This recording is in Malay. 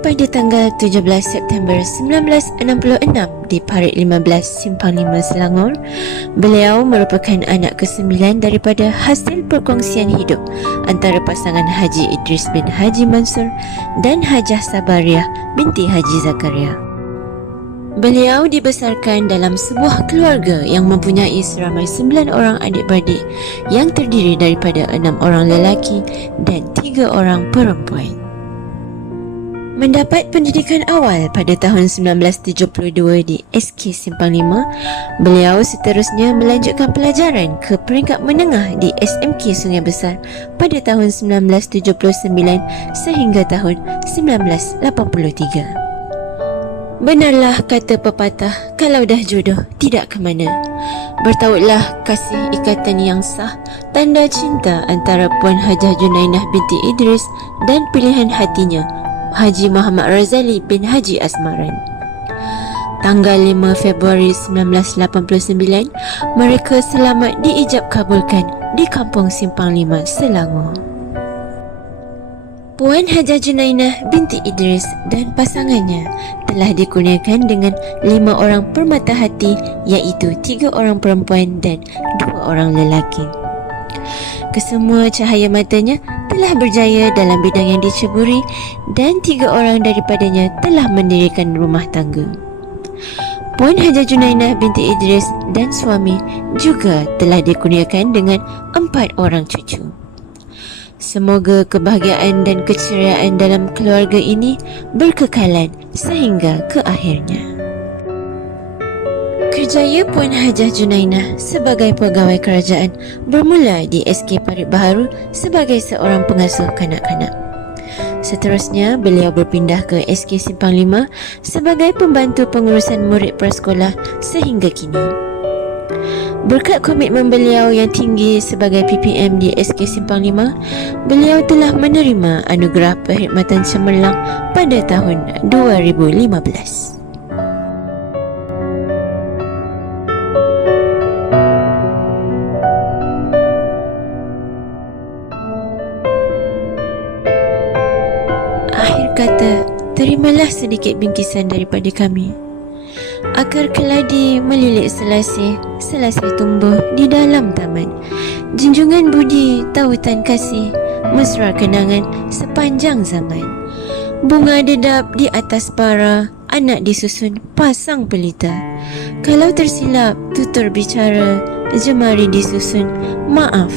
pada tanggal 17 September 1966 di Parit 15 Simpang 5 Selangor, beliau merupakan anak kesembilan daripada hasil perkongsian hidup antara pasangan Haji Idris bin Haji Mansur dan Hajah Sabariah binti Haji Zakaria. Beliau dibesarkan dalam sebuah keluarga yang mempunyai seramai sembilan orang adik-beradik yang terdiri daripada enam orang lelaki dan tiga orang perempuan. Mendapat pendidikan awal pada tahun 1972 di SK Simpang 5, beliau seterusnya melanjutkan pelajaran ke peringkat menengah di SMK Sungai Besar pada tahun 1979 sehingga tahun 1983. Benarlah kata pepatah, kalau dah jodoh, tidak ke mana. Bertautlah kasih ikatan yang sah, tanda cinta antara Puan Hajah Junainah binti Idris dan pilihan hatinya, Haji Muhammad Razali bin Haji Asmaran. Tanggal 5 Februari 1989, mereka selamat diijab kabulkan di Kampung Simpang 5, Selangor. Puan Hajah Junainah binti Idris dan pasangannya telah dikurniakan dengan lima orang permata hati iaitu tiga orang perempuan dan dua orang lelaki. Kesemua cahaya matanya telah berjaya dalam bidang yang diceburi dan tiga orang daripadanya telah mendirikan rumah tangga. Puan Hajah Junainah binti Idris dan suami juga telah dikurniakan dengan empat orang cucu. Semoga kebahagiaan dan keceriaan dalam keluarga ini berkekalan sehingga ke akhirnya. Kerjaya Puan Hajah Junainah sebagai pegawai kerajaan bermula di SK Parit Baharu sebagai seorang pengasuh kanak-kanak. Seterusnya, beliau berpindah ke SK Simpang 5 sebagai pembantu pengurusan murid prasekolah sehingga kini. Berkat komitmen beliau yang tinggi sebagai PPM di SK Simpang 5, beliau telah menerima anugerah perkhidmatan cemerlang pada tahun 2015. Akhir kata, terimalah sedikit bingkisan daripada kami. Akar keladi melilit selasih, selasih tumbuh di dalam taman. Junjungan budi, tautan kasih, mesra kenangan sepanjang zaman. Bunga dedap di atas para, anak disusun pasang pelita. Kalau tersilap, tutur bicara, jemari disusun, maaf